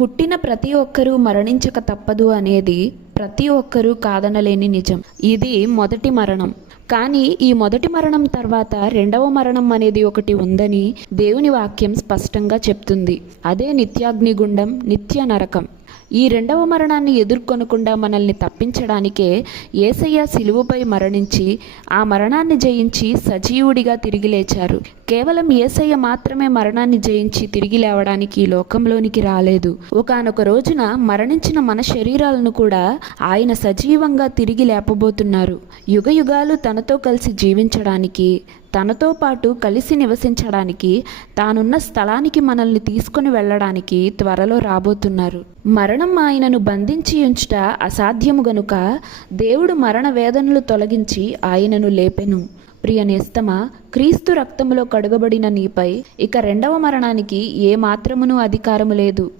పుట్టిన ప్రతి ఒక్కరూ మరణించక తప్పదు అనేది ప్రతి ఒక్కరూ కాదనలేని నిజం. ఇది మొదటి మరణం. కానీ ఈ మొదటి మరణం తర్వాత రెండవ మరణం అనేది ఒకటి ఉందని దేవుని వాక్యం స్పష్టంగా చెప్తుంది. అదే నిత్యాగ్నిగుండం, నిత్య నరకం. ఈ రెండవ మరణాన్ని ఎదుర్కొనకుండా మనల్ని తప్పించడానికే యేసయ్య సిలువపై మరణించి ఆ మరణాన్ని జయించి సజీవుడిగా తిరిగి లేచారు. కేవలం యేసయ్య మాత్రమే మరణాన్ని జయించి తిరిగి లేవడానికి ఈ లోకంలోనికి రాలేదు. ఒకానొక రోజున మరణించిన మన శరీరాలను కూడా ఆయన సజీవంగా తిరిగి లేపబోతున్నారు. యుగయుగాలు తనతో కలిసి జీవించడానికి, తనతో పాటు కలిసి నివసించడానికి, తానున్న స్థలానికి మనల్ని తీసుకొని వెళ్ళడానికి త్వరలో రాబోతున్నారు. మరణం ఆయనను బంధించి ఉంచుట అసాధ్యము గనుక దేవుడు మరణ వేదనలు తొలగించి ఆయనను లేపెను. ప్రియ నేస్తమా, క్రీస్తు రక్తములో కడుగబడిన నీపై ఇక రెండవ మరణానికి ఏ మాత్రమును అధికారము లేదు.